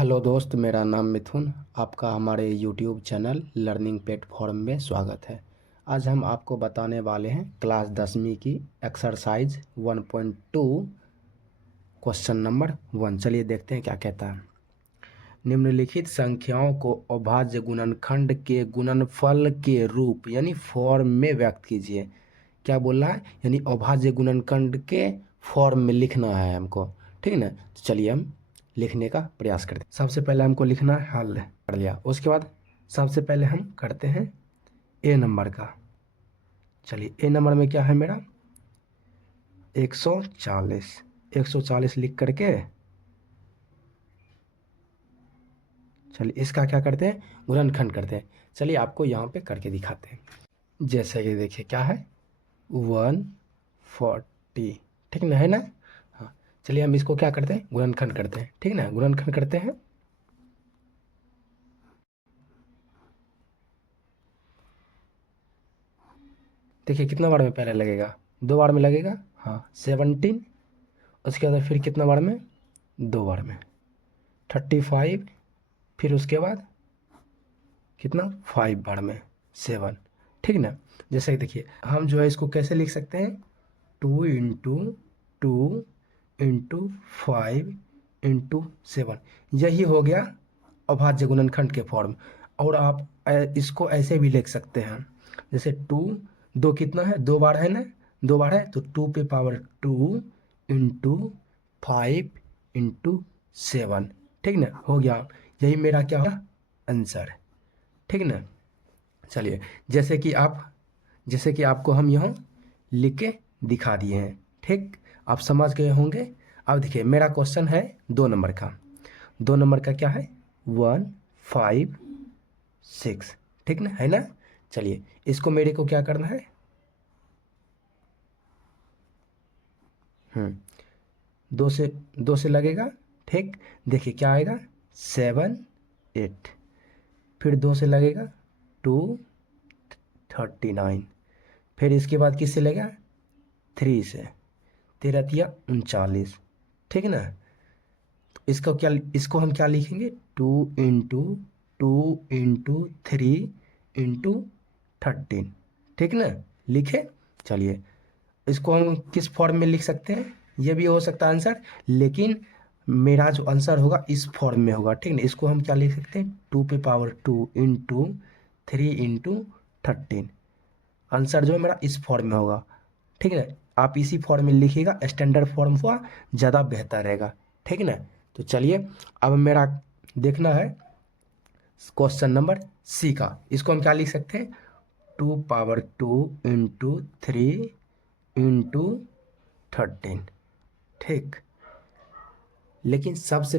Hello दोस्त, मेरा नाम मिथुन। आपका हमारे यूट्यूब चैनल लर्निंग प्लेटफॉर्म में स्वागत है। आज हम आपको बताने वाले हैं क्लास 10वीं की एक्सरसाइज 1.2 क्वेश्चन नंबर 1। चलिए देखते हैं क्या कहता है। निम्नलिखित संख्याओं को अभाज्य गुणनखंड के गुणनफल के रूप यानी फॉर्म में व्यक्त कीजिए। क्या बोल रहा है? यानी अभाज्य गुणनखंड के फॉर्म में लिखना है हमको, ठीक है ना। तो चलिए हम लिखने का प्रयास करते हैं। सबसे पहले हमको लिखना है हल, कर लिया। उसके बाद सबसे पहले हम करते हैं ए नंबर का। चलिए ए नंबर में क्या है मेरा 140। 140 लिख करके चलिए इसका क्या करते हैं, गुणनखंड करते हैं। चलिए आपको यहाँ पे करके दिखाते हैं। जैसे कि देखिए क्या है 140, ठीक ना, है ना। हाँ, चलिए हम इसको क्या करते हैं, गुणनखंड करते हैं, ठीक ना। गुणनखंड करते हैं। देखिए कितना बार में पहले लगेगा, 2 बार में लगेगा। हाँ 17। उसके बाद फिर कितना बार में, 2 बार में 35। फिर उसके बाद कितना 5 बार में 7, ठीक ना। जैसे कि देखिए हम जो है इसको कैसे लिख सकते हैं, 2 × 2 × 5 × 7। यही हो गया अभाज्य गुणनखंड के फॉर्म। और आप इसको ऐसे भी लिख सकते हैं, जैसे 2 कितना है, 2 बार है ना, 2 बार है तो 2 पे पावर 2 × 5 × 7, ठीक ना, हो गया। यही मेरा क्या होगा आंसर, ठीक ना। चलिए जैसे कि आपको हम यहाँ लिख के दिखा दिए हैं, ठीक, आप समझ गए होंगे। अब देखिए मेरा क्वेश्चन है 2 नंबर का। 2 नंबर का क्या है 156, ठीक ना, है ना। चलिए इसको मेरे को क्या करना है, 2 से लगेगा, ठीक। देखिए क्या आएगा 7 8। फिर 2 से लगेगा 2 39। फिर इसके बाद किससे लगेगा 3 से, 13×3 = 39, ठीक ना। तो इसको हम क्या लिखेंगे, 2 × 2 × 3 × 13, ठीक ना, लिखे। चलिए इसको हम किस फॉर्म में लिख सकते हैं, ये भी हो सकता है आंसर, लेकिन मेरा जो आंसर होगा इस फॉर्म में होगा, ठीक ना। इसको हम क्या लिख सकते हैं, 2 पे पावर 2 × 3 × 13। आंसर जो है मेरा इस फॉर्म में होगा, ठीक है। आप इसी फॉर्म में लिखिएगा, स्टैंडर्ड फॉर्म हुआ ज़्यादा बेहतर रहेगा, ठीक ना। तो चलिए अब मेरा देखना है क्वेश्चन नंबर सी का। इसको हम क्या लिख सकते हैं, 2 × 3 × 13, ठीक। लेकिन सबसे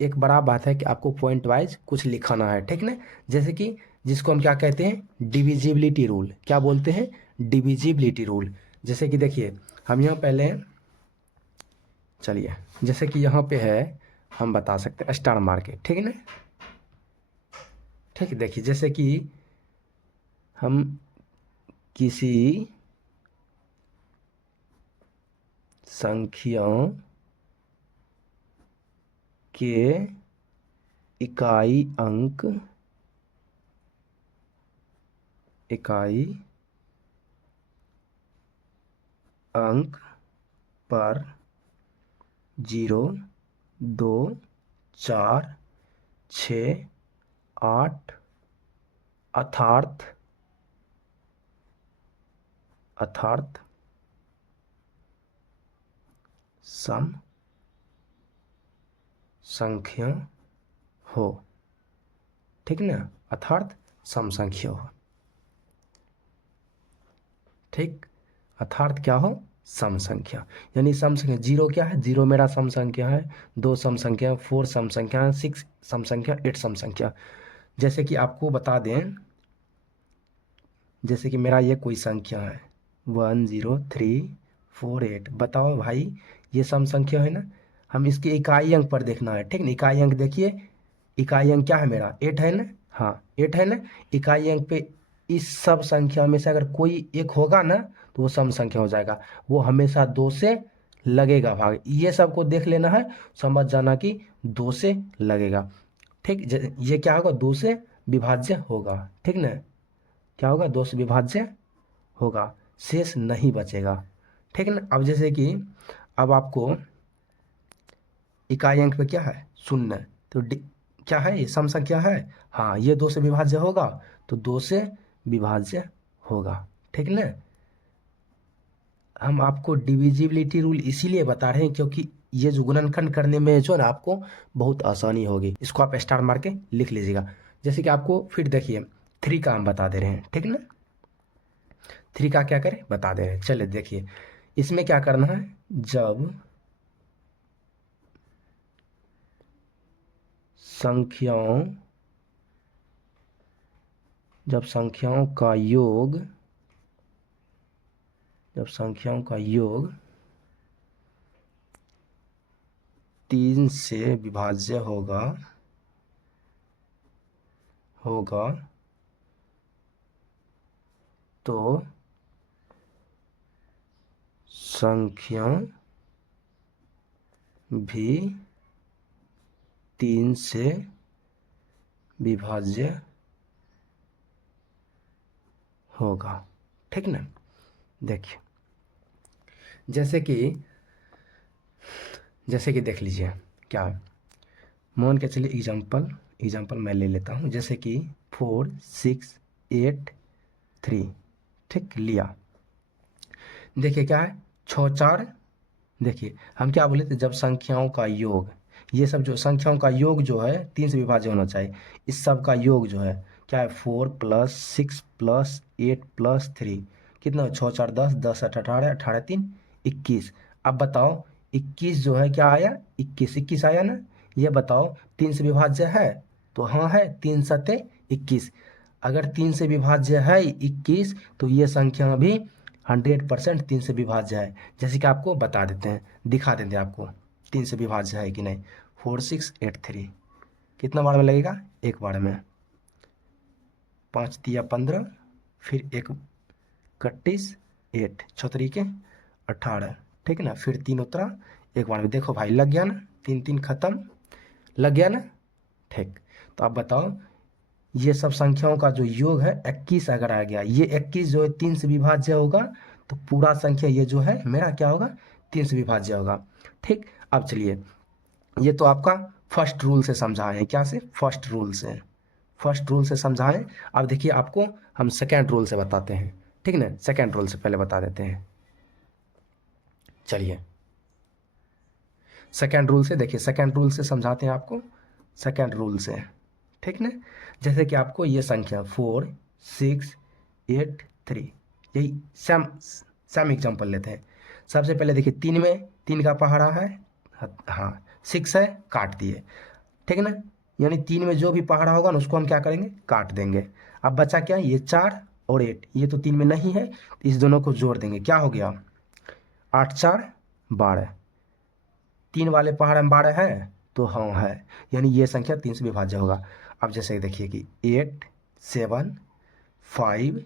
एक बड़ा बात है कि आपको पॉइंट वाइज कुछ लिखाना है, ठीक ना। जैसे कि जिसको हम क्या कहते हैं, डिविजिबिलिटी रूल। क्या बोलते हैं, डिविजिबिलिटी रूल। जैसे कि देखिए हम यहाँ पहले, चलिए जैसे कि यहाँ पे है, हम बता सकते हैं स्टार मार्केट, ठीक है ना। ठीक है, देखिए जैसे कि हम किसी संख्या के इकाई अंक पर 0 2 4 6 8 अर्थात सम संख्या हो, ठीक ना, अर्थात सम संख्या हो, ठीक। अर्थात क्या हो, सम संख्या। यानी सम संख्या 0 क्या है, 0 मेरा सम संख्या है, 2 सम संख्या, 4 सम संख्या, 6 सम संख्या, 8 सम संख्या। जैसे कि आपको बता दें, जैसे कि मेरा ये कोई संख्या है 10348, बताओ भाई ये सम संख्या है ना। हम इसके इकाई अंक पर देखना है, ठीक ना। इकाई अंक देखिए, इकाई अंक क्या है मेरा 8 है ना, हाँ 8 है ना। इकाई अंक पे इस सब संख्या में से अगर कोई एक होगा ना तो वो सम संख्या हो जाएगा। वो हमेशा 2 से लगेगा भाग, ये सबको देख लेना है, समझ जाना कि 2 से लगेगा। ठीक, ये क्या होगा, 2 से विभाज्य होगा। ठीक ना, क्या होगा, 2 से विभाज्य होगा, शेष नहीं बचेगा। ठीक ना। अब जैसे कि अब आपको इकाई अंक पे क्या है, शून्य, तो क्या है ये, सम संख्या है, हाँ ये 2 से विभाज्य होगा, तो 2 से विभाज्य होगा। ठीक ना। हम आपको डिविजिबिलिटी रूल इसीलिए बता रहे हैं क्योंकि ये जो गुणनखंड करने में जो है ना आपको बहुत आसानी होगी। इसको आप स्टार मार के लिख लीजिएगा। जैसे कि आपको फिर देखिए 3 का हम बता दे रहे हैं। ठीक ना, 3 का क्या करें बता दे रहे हैं। चलिए देखिए, इसमें क्या करना है, संख्याओं जब संख्याओं का योग 3 से विभाज्य होगा तो संख्या भी 3 से विभाज्य होगा। ठीक ना। देखिए जैसे कि देख लीजिए क्या, मान के चलिए एग्जाम्पल मैं ले लेता हूँ। जैसे कि 4 6 8 3, ठीक लिया। देखिए क्या है, 6 4, देखिए हम क्या बोले थे, जब संख्याओं का योग, ये सब जो संख्याओं का योग जो है 3 से विभाज्य होना चाहिए, इस सब का योग जो है क्या है, 4 + 6 + 8 + 3, कितना, 6 4 10, 10 8 18, 18 3 21। अब बताओ 21 जो है क्या आया, 21 आया ना। ये बताओ 3 से विभाज्य है, तो हाँ है, 3 सते 21। अगर 3 से विभाज्य है 21, तो ये संख्या भी 100% 3 से विभाज्य है। जैसे कि आपको बता देते हैं, दिखा देते हैं आपको 3 से विभाज्य है कि नहीं। 4 6 8 3 कितना बार में लगेगा, एक बार में, 5 तिया 15, फिर 31 8 6 तरीके 18, ठीक है ना, फिर 3 उतरा, एक बार में। देखो भाई लग गया ना, 3 3 खत्म, लग गया ना। ठीक, तो आप बताओ ये सब संख्याओं का जो योग है 21 अगर आ गया, ये 21 जो है 3 से विभाज्य होगा, तो पूरा संख्या ये जो है मेरा क्या होगा, 3 से विभाज्य होगा। ठीक, अब चलिए, ये तो आपका फर्स्ट रूल से समझाएं, क्या से, फर्स्ट रूल से समझाएं। अब देखिए आपको हम सेकेंड रूल से बताते हैं। ठीक ना, सेकेंड रूल से पहले बता देते हैं। चलिए सेकेंड रूल से, देखिए सेकेंड रूल से समझाते हैं आपको, सेकेंड रूल से। ठीक ना, जैसे कि आपको ये संख्या 4 6 8 3, यही सेम एग्जाम्पल लेते हैं। सबसे पहले देखिए 3 में 3 का पहाड़ा है, हाँ 6 है, काट दिए। ठीक है ना, यानी 3 में जो भी पहाड़ा होगा ना उसको हम क्या करेंगे, काट देंगे। अब बचा क्या, ये 4 और 8, ये तो 3 में नहीं है, तो इस दोनों को जोड़ देंगे, क्या हो गया, 8 4 12। 3 वाले पहाड़ में 12 है, तो हाँ है, यानी ये संख्या 3 से विभाज्य होगा। अब जैसे देखिए कि 8 7 5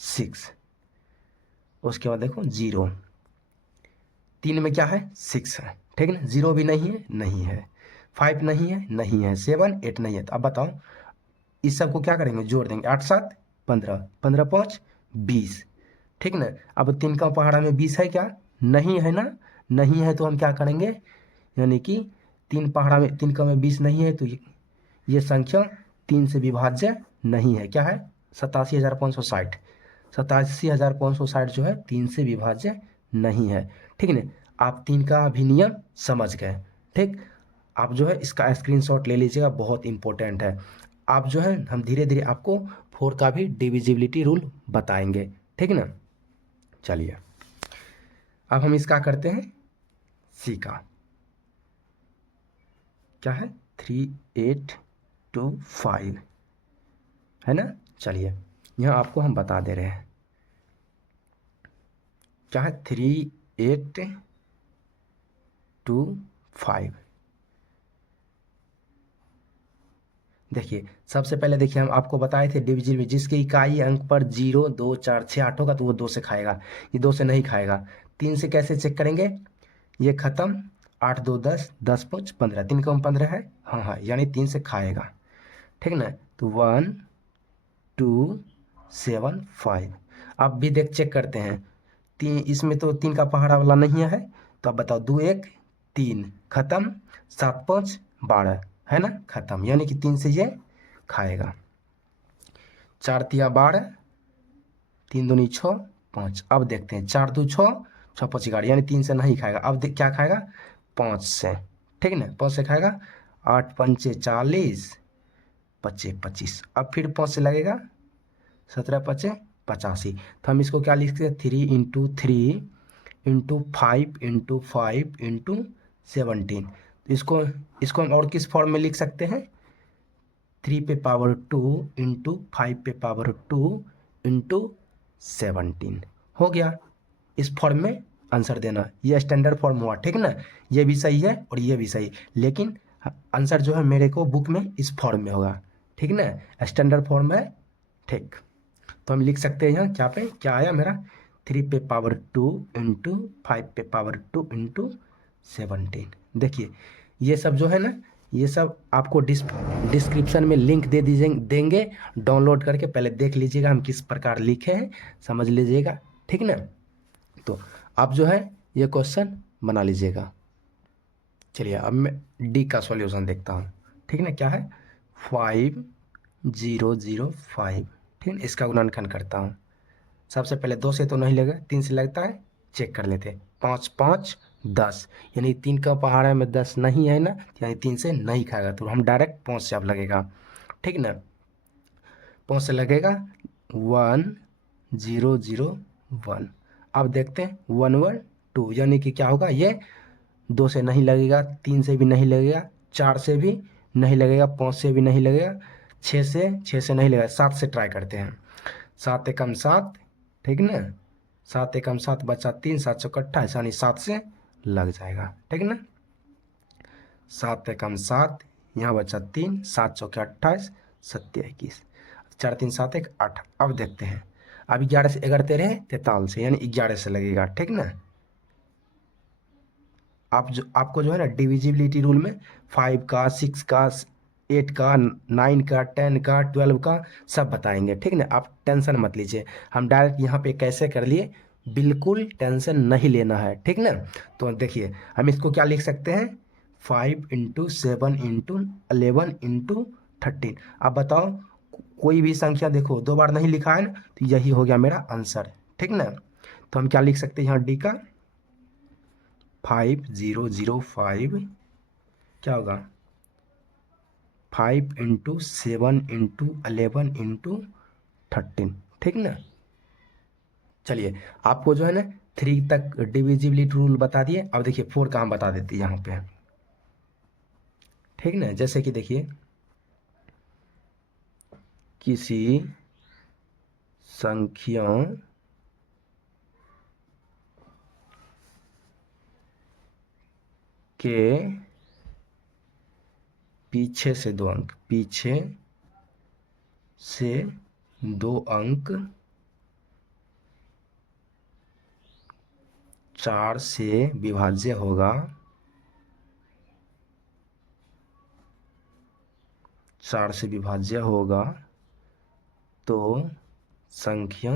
6, उसके बाद देखो 0, 3 में क्या है, 6 है, ठीक है ना, 0 भी नहीं है, 5 नहीं है, 7 8 नहीं है। तो अब बताओ इस सब को क्या करेंगे, जोड़ देंगे, 8 7 15, 15 5 20, ठीक ना। अब 3 का पहाड़ा में 20 है क्या, नहीं है ना, नहीं है, तो हम क्या करेंगे, यानी कि 3 पहाड़ा में 3 का में 20 नहीं है, तो ये संख्या 3 से विभाज्य नहीं है। क्या है, 87,560, 87,560 जो है 3 से विभाज्य नहीं है। ठीक है, आप 3 का अभिनियम समझ गए। ठीक, आप जो है इसका स्क्रीनशॉट ले लीजिएगा, बहुत इंपॉर्टेंट है। आप जो है हम धीरे धीरे आपको 4 का भी डिविजिबिलिटी रूल बताएंगे। ठीक है ना, चलिए अब हम इसका करते हैं, सी का क्या है, 3 8 2 5 है ना। चलिए यहाँ आपको हम बता दे रहे हैं, क्या है, 3 8 2 5। देखिए सबसे पहले देखिए हम आपको बताए थे डिविजिबल में जिसके इकाई अंक पर 0 2 4 6 8 होगा तो वो 2 से खाएगा, ये 2 से नहीं खाएगा। 3 से कैसे चेक करेंगे, ये खत्म, 8 2 10, 10 5 15, 3 कम 15 है, हाँ हाँ, यानी 3 से खाएगा, ठीक ना। तो 1 2 7 5। अब भी देख चेक करते हैं, तीन इसमें तो 3 का पहाड़ा वाला नहीं है, तो अब बताओ 2 1 3 खत्म, 7 5 12 है ना, खत्म, यानी कि 3 से ये खाएगा। 4 तिया 12, 3 दूनी 6 5। अब देखते हैं 4 2 6, 6 5 11, यानी 3 से नहीं खाएगा। अब देख क्या खाएगा, 5 से, ठीक ना, 5 से खाएगा। 8 पंचे 40, 25 25। अब फिर 5 से लगेगा, 17 पचे 85। तो हम इसको क्या लिख सकते हैं, 3 इंटू 3 इंटू 5 इंटू 5 इंटू 17। तो इसको हम और किस फॉर्म में लिख सकते हैं, 3 पे पावर 2 इंटू 5 पे पावर 2 इंटू 17 हो गया। इस फॉर्म में आंसर देना, ये स्टैंडर्ड फॉर्म हुआ, ठीक ना। ये भी सही है और ये भी सही, लेकिन आंसर जो है मेरे को बुक में इस फॉर्म में होगा, ठीक ना, स्टैंडर्ड फॉर्म है, ठीक। तो हम लिख सकते हैं यहाँ क्या पे क्या आया मेरा, 3 पे पावर 2 इंटू 5 पे पावर 2 इंटू 17। देखिए ये सब जो है ना, ये सब आपको डिस्क्रिप्शन में लिंक दे दीजिए देंगे, डाउनलोड करके पहले देख लीजिएगा हम किस प्रकार लिखे हैं, समझ लीजिएगा, ठीक ना। तो आप जो है ये क्वेश्चन बना लीजिएगा। चलिए अब मैं डी का सॉल्यूशन देखता हूँ, ठीक ना। क्या है, 5005, ठीक है, इसका गुणनखंड करता हूँ। सबसे पहले 2 से तो नहीं लगेगा, 3 से लगता है, चेक कर लेते हैं। 5 5 10, यानी 3 का पहाड़ा में 10 नहीं है ना, यानी 3 से नहीं खाएगा, तो हम डायरेक्ट 5 से अब लगेगा, ठीक ना। 5 से लगेगा 1 0 0 1। अब देखते हैं 1 1 2, यानी कि क्या होगा, ये 2 से नहीं लगेगा, 3 से भी नहीं लगेगा, 4 से भी नहीं लगेगा, 5 से भी नहीं लगेगा, 6 से नहीं लगेगा, 7 से ट्राई करते हैं। 7 एकम 7, ठीक ना, 7 एकम 7 बचा 3, 7 चौक 28, यानी 7 से लग जाएगा, ठीक ना। 7 एकम 7, यहाँ बचा 3, 7 चौके 28, 7 21, 4 3 7 1 8। अब देखते हैं, अब 11 से 11 13 43, यानी 11 से लगेगा, ठीक ना। आपको जो है ना डिविजिबिलिटी रूल में 5 का 6 का 8 का 9 का 10 का 12 का सब बताएंगे, ठीक ना। आप टेंशन मत लीजिए, हम डायरेक्ट यहाँ पे कैसे कर लिए, बिल्कुल टेंशन नहीं लेना है, ठीक ना। तो देखिए हम इसको क्या लिख सकते हैं, 5 इंटू 7 इंटू 11 इंटू 13। अब बताओ कोई भी संख्या देखो 2 बार नहीं लिखा है ना, तो यही हो गया मेरा आंसर, ठीक ना। तो हम क्या लिख सकते हैं यहाँ डी का, 5005, क्या होगा, 5 इंटू 7 इंटू 11 इंटू 13, ठीक ना। चलिए आपको जो है ना 3 तक डिविजिबिलिटी रूल बता दिए, अब देखिए 4 का हम बता देते हैं यहाँ पे, ठीक ना। जैसे कि देखिए किसी संख्या के पीछे से 2 अंक, पीछे से 2 अंक 4 से विभाज्य होगा, 4 से विभाज्य होगा, तो संख्या,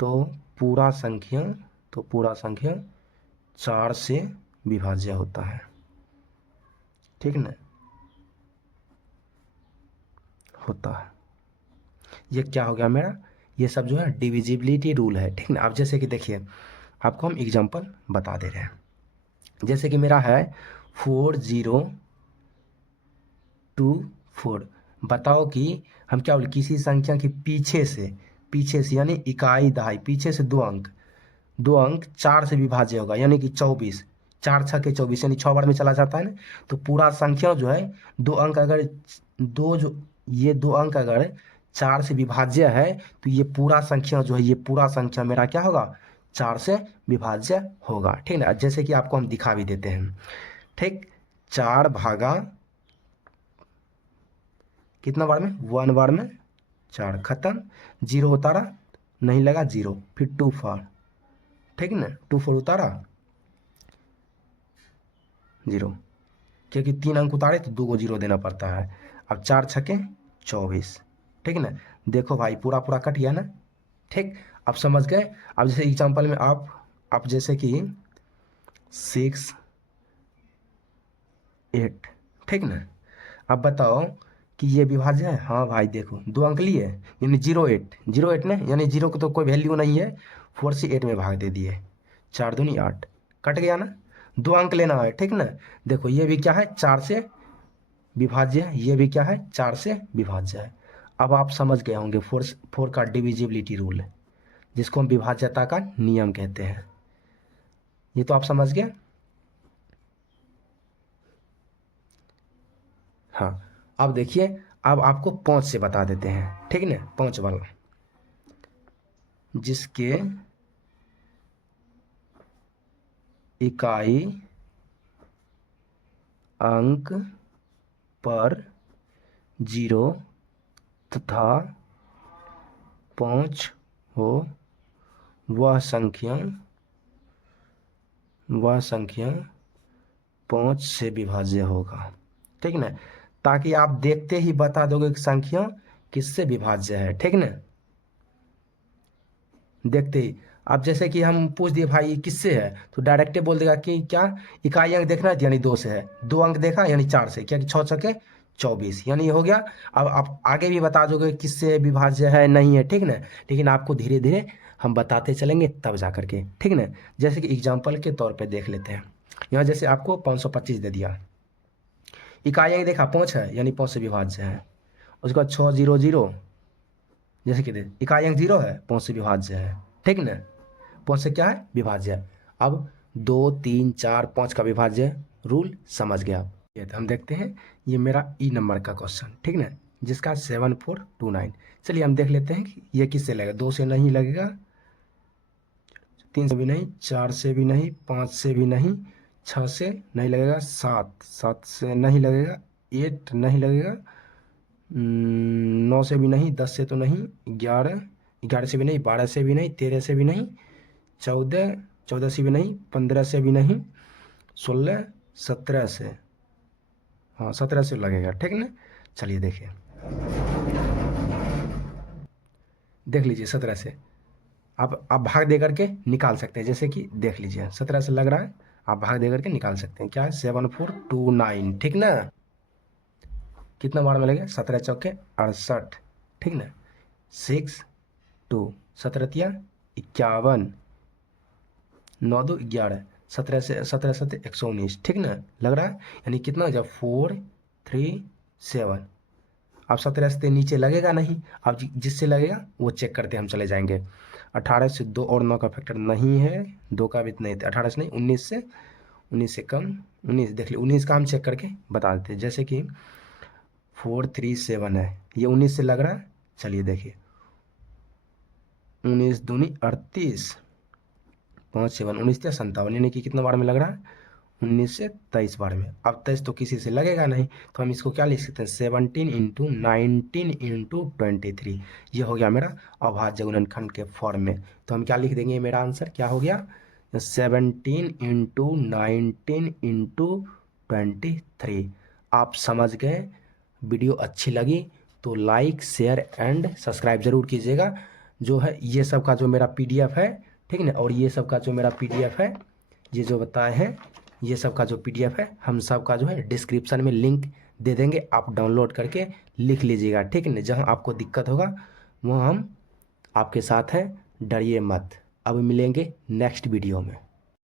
तो पूरा संख्या, तो पूरा संख्या 4 से विभाज्य होता है, ठीक ना, होता है। ये क्या हो गया मेरा, ये सब जो है डिविजिबिलिटी रूल है, ठीक ना। अब जैसे कि देखिए आपको हम एग्जांपल बता दे रहे हैं, जैसे कि मेरा है 4024। बताओ कि हम क्या बोले, किसी संख्या के पीछे से यानी इकाई दहाई, पीछे से 2 अंक 4 से विभाज्य होगा, यानी कि 24, 4 6 के 24, यानी 6 बार में चला जाता है ना। तो पूरा संख्या जो है 2 अंक अगर दो जो ये 2 अंक अगर 4 से विभाज्य है, तो ये पूरा संख्या जो है, ये पूरा संख्या मेरा क्या होगा, 4 से विभाज्य होगा, ठीक ना। जैसे कि आपको हम दिखा भी देते हैं, ठीक, 4 भागा कितना बार में, 1 बार में 4, खत्म, 0 होता रहा, नहीं लगा 0, फिर 2 4, ठीक ना, 2 4 उतारा 0, क्योंकि 3 अंक उतारे तो 2 को 0 देना पड़ता है। अब 4 छके 24, ठीक ना। देखो भाई पूरा पूरा कट गया ना, ठीक। आप समझ गए। अब जैसे एग्जांपल में आप जैसे कि 6 8, ठीक ना। अब बताओ कि ये विभाज्य है। हाँ भाई देखो 2 अंक लिए, यानी 0 8, 0 8 ने, यानी 0 को तो कोई वैल्यू नहीं है, 4 से 8 में भाग दे दिए, 4 दूनी 8, कट गया ना। 2 अंक लेना है, ठीक ना। देखो ये भी क्या है, 4 से विभाज्य है, ये भी क्या है, 4 से विभाज्य है। अब आप समझ गए होंगे 4 का डिविजिबिलिटी रूल है, जिसको हम विभाज्यता का नियम कहते हैं। ये तो आप समझ गए। हाँ, अब देखिए, अब आपको 5 से बता देते हैं, ठीक ना, 5 वाला, जिसके इकाई अंक पर 0 तथा 5 हो, वह संख्या 5 से विभाज्य होगा, ठीक ना। ताकि आप देखते ही बता दोगे कि संख्या किससे विभाज्य है, ठीक ना। देखते ही अब जैसे कि हम पूछ दिए भाई किससे है, तो डायरेक्ट बोल देगा कि क्या, इकाई अंक देखना है यानी 2 से है, 2 अंक देखा यानी 4 से, क्या 6 छके 24, यानी ये हो गया। अब आप आगे भी बता दोगे किससे विभाज्य है नहीं है, ठीक ना। लेकिन आपको धीरे धीरे हम बताते चलेंगे तब जा करके, ठीक ना। जैसे कि एग्जाम्पल के तौर पर देख लेते हैं। यहाँ जैसे आपको 525 दे दिया, इकाई अंक देखा 5 है यानी 5 से विभाज्य है। उसके बाद 600, जैसे कि इकाई अंक 0 है, 5 से विभाज्य है, ठीक ना। 5 से क्या है, विभाज्य है। अब 2 3 4 5 का विभाज्य रूल समझ गया आप। ये तो हम देखते हैं, ये मेरा ई नंबर का क्वेश्चन, ठीक ना, जिसका 7429। चलिए हम देख लेते हैं कि ये किससे लगेगा। 2 से नहीं लगेगा, 3 से भी नहीं, 4 से भी नहीं, 5 से भी नहीं, 6 से नहीं लगेगा, 7 से नहीं लगेगा, 8 नहीं लगेगा, 9 से भी नहीं, 10 से तो नहीं, 11 से भी नहीं, 12 से भी नहीं, 13 से भी नहीं, 14 से भी नहीं, 15 से भी नहीं, 16 17 से, हाँ 17 से लगेगा, ठीक ना। चलिए देखिए, देख लीजिए 17 से आप भाग दे करके निकाल सकते हैं। जैसे कि देख लीजिए 17 से लग रहा है, आप भाग दे करके निकाल सकते हैं। क्या है, 7429, ठीक ना। कितना बार में लगे, 17 चौके 68, ठीक ना। 6 2 17 51, 9 2 11, 17 से 119, ठीक ना, लग रहा है। यानी कितना, जब 4 3 7, अब 17 से नीचे लगेगा नहीं। अब जिससे लगेगा वो चेक करते हम चले जाएंगे। 18 से 2 और 9 का फैक्टर नहीं है, 2 का भी नहीं, 18 से नहीं, 19 से कम, 19 देख लीजिए, 19 का हम चेक करके बता देते हैं। जैसे कि 437 है, ये 19 से लग रहा है। चलिए देखिए, 19 दूनी 38, 5 7 19 या 57, यानी कि कितना बार में लग रहा है, 19 से 23 बार में। अब 23 तो किसी से लगेगा नहीं, तो हम इसको क्या लिख सकते हैं, 17 × 19 × 23। ये हो गया मेरा अभाज्य गुणनखंड के फॉर्म में। तो हम क्या लिख देंगे, मेरा आंसर क्या हो गया, 17 × 19 × 23। आप समझ गए। वीडियो अच्छी लगी तो लाइक शेयर एंड सब्सक्राइब जरूर कीजिएगा। जो है ये सब का जो मेरा PDF है, ठीक ना, और ये सब का जो मेरा PDF है, ये जो बताए हैं, ये सब का जो PDF है, हम सब का जो है डिस्क्रिप्शन में लिंक दे देंगे, आप डाउनलोड करके लिख लीजिएगा, ठीक है ना। जहाँ आपको दिक्कत होगा वहाँ हम आपके साथ हैं, डरिए मत। अब मिलेंगे नेक्स्ट वीडियो में।